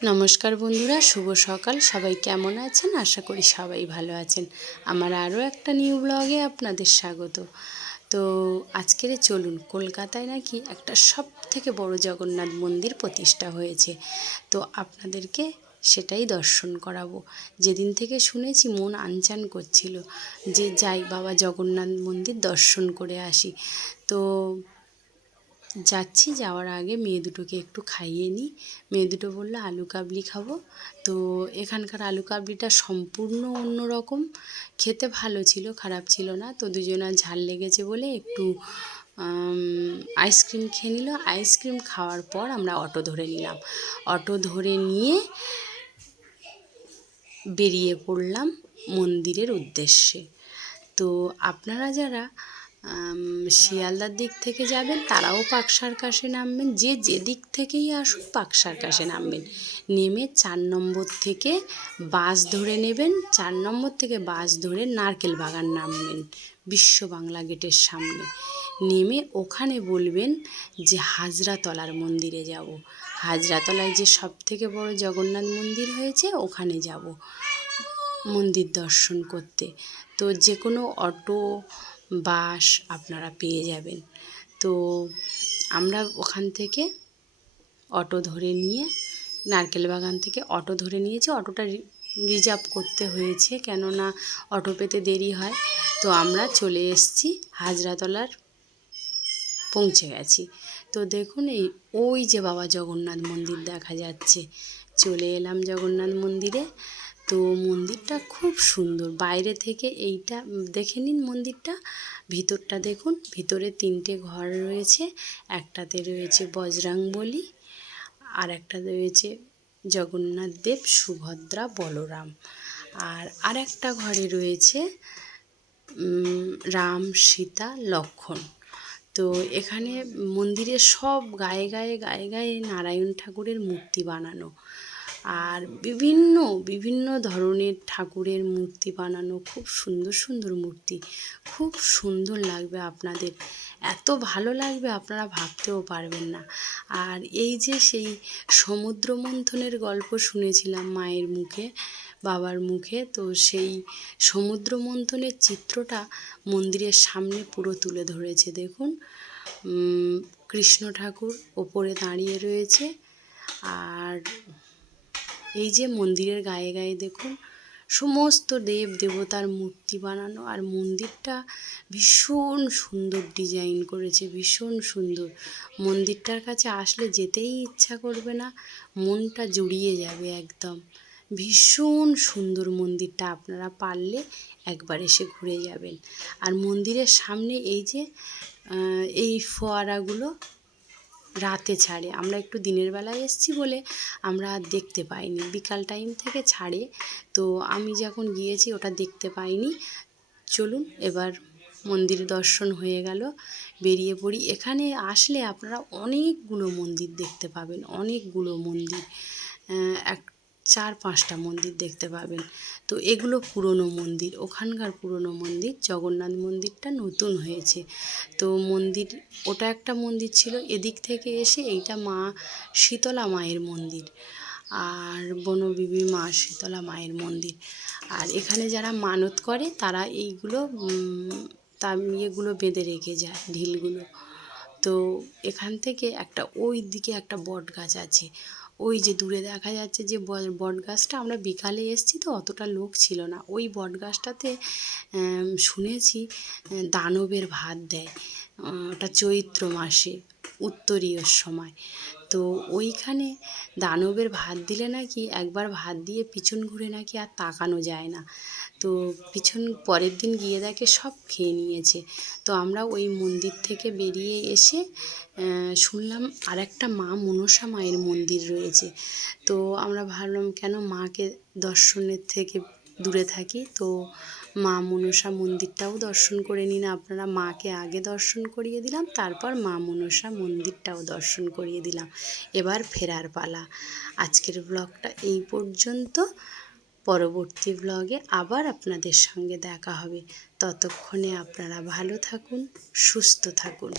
নমস্কার বন্ধুরা, শুভ সকাল। সবাই কেমন আছেন? আশা করি সবাই ভালো আছেন। আমার আরও একটা নিউ ব্লগে আপনাদের স্বাগত। তো আজকের চলুন, কলকাতায় নাকি একটা সবথেকে বড় জগন্নাথ মন্দির প্রতিষ্ঠা হয়েছে। তো আপনাদেরকে সেটাই দর্শন করাবো। যেদিন থেকে শুনেছি মন আনচান করছিল যে যাই বাবা জগন্নাথ মন্দির দর্শন করে আসি। তো যাচ্ছি, যাওয়ার আগে মেয়ে দুটোকে একটু খাইয়ে নিই। মেয়ে দুটো বললো আলু কাবলি খাবো। তো এখানকার আলু কাবলিটা সম্পূর্ণ অন্য রকম, খেতে ভালো ছিল, খারাপ ছিল না। তো দুজনের ঝাল লেগেছে বলে একটু আইসক্রিম খেয়ে নিল। আইসক্রিম খাওয়ার পর আমরা অটো ধরে নিলাম। অটো ধরে নিয়ে বেরিয়ে পড়লাম মন্দিরের উদ্দেশ্যে। তো আপনারা যারা শিয়ালদার দিক থেকে যাবেন তারাও পার্ক সার্কাসে নামবেন, যে যেদিক থেকেই আসুন পার্ক সার্কাসে নামবেন। নেমে 4 নম্বর থেকে বাস ধরে নেবেন। 4 নম্বর থেকে বাস ধরে নারকেল বাগান নামবেন, বিশ্ব বাংলা গেটের সামনে। নেমে ওখানে বলবেন যে হাজরাতলার মন্দিরে যাব। হাজরাতলায় যে সবথেকে বড় জগন্নাথ মন্দির হয়েছে ওখানে যাব মন্দির দর্শন করতে। তো যে কোনো অটো বাস আপনারা পেয়ে যাবেন। তো আমরা ওখান থেকে অটো ধরে নিয়ে, নারকেল বাগান থেকে অটো ধরে নিয়েছি। অটোটা রিজার্ভ করতে হয়েছে, কেননা অটো পেতে দেরি হয়। তো আমরা চলে এসেছি হাজরাতলার, পৌঁছে গেছি। তো দেখুন ওই যে বাবা জগন্নাথ মন্দির দেখা যাচ্ছে। চলে এলাম জগন্নাথ মন্দিরে। তো মন্দিরটা খুব সুন্দর। বাইরে থেকে এইটা দেখে নিন মন্দিরটা, ভিতরটা দেখুন। ভিতরে 3টে ঘর রয়েছে। একটাতে রয়েছে বজরংবলী, আর একটা রয়েছে জগন্নাথ দেব, সুভদ্রা, বলরাম। আর একটা ঘরে রয়েছে রাম, সীতা, লক্ষ্মণ। তো এখানে মন্দিরের সব গায়ে গায়ে গায়ে গায়ে নারায়ণ ঠাকুরের মূর্তি বানানো, আর বিভিন্ন বিভিন্ন ধরনের ঠাকুরের মূর্তি বানানো। খুব সুন্দর সুন্দর মূর্তি, খুব সুন্দর লাগবে আপনাদের, এত ভালো লাগবে আপনারা ভাবতেও পারবেন না। আর এই যে সেই সমুদ্র মন্থনের গল্প শুনেছিলাম মায়ের মুখে, বাবার মুখে, তো সেই সমুদ্র মন্থনের চিত্রটা মন্দিরের সামনে পুরো তুলে ধরেছে। দেখুন কৃষ্ণ ঠাকুর ওপরে দাঁড়িয়ে রয়েছে, আর এই যে মন্দিরের গায়ে গায়ে দেখুন সমস্ত দেব দেবতার মূর্তি বানানো। আর মন্দিরটা ভীষণ সুন্দর ডিজাইন করেছে, ভীষণ সুন্দর। মন্দিরটার কাছে আসলে যেতেই ইচ্ছা করবে না, মনটা জুড়িয়ে যাবে একদম। ভীষণ সুন্দর মন্দিরটা, আপনারা পারলে একবার এসে ঘুরে যাবেন। আর মন্দিরের সামনে এই যে এই ফোয়ারাগুলো রাতে ছাড়ে। আমরা একটু দিনের বেলায় এসেছি বলে আমরা আর দেখতে পাইনি, বিকাল টাইম থেকে ছাড়ে। তো আমি যখন গিয়েছি ওটা দেখতে পাইনি। চলুন এবার মন্দির দর্শন হয়ে গেল, বেরিয়ে পড়ি। এখানে আসলে আপনারা অনেকগুলো মন্দির দেখতে পাবেন, অনেকগুলো মন্দির, 4-5টা মন্দির দেখতে পাবেন। তো এগুলো পুরনো মন্দির, ওখানকার পুরনো মন্দির। জগন্নাথ মন্দিরটা নতুন হয়েছে। তো মন্দির, ওটা একটা মন্দির ছিল। এদিক থেকে এসে এইটা মা শীতলা মায়ের মন্দির, আর বনবিবি মা শীতলা মায়ের মন্দির। আর এখানে যারা মানত করে তারা এইগুলো ইয়েগুলো বেঁধে রেখে যায়, ঢিলগুলো। তো এখান থেকে একটা ওই দিকে একটা বট গাছ আছে, ওই যে দূরে দেখা যাচ্ছে যে বট গাছটা। আমরা বিকালে এসেছি তো অতটা লোক ছিল না। ওই বট গাছটাতে শুনেছি দানবের ভাত দেয়, ওটা চৈত্র মাসে উত্তরীয়র সময়। তো ওইখানে দানবের ভাত দিলে নাকি একবার ভাত দিয়ে পিছন ঘুরে নাকি আর তাকানো যায় না। তো পরের দিন গিয়ে দেখে সব খেয়ে নিয়েছে। তো আমরা ওই মন্দির থেকে বেরিয়ে এসে শুনলাম আর একটা মা মনসা মায়ের মন্দির রয়েছে। তো আমরা ভাবলাম কেন মাকে দর্শনের থেকে দূরে থাকি, তো মা মনসা মন্দিরটাও দর্শন করে নিন আপনারা। মাকে আগে দর্শন করিয়ে দিলাম, তারপর মা মনসা মন্দিরটাও দর্শন করিয়ে দিলাম। এবার ফেরার পালা। আজকের ব্লগটা এই পর্যন্ত। পরবর্তী ব্লগে আবার আপনাদের সঙ্গে দেখা হবে। ততক্ষণে আপনারা ভালো থাকুন, সুস্থ থাকুন।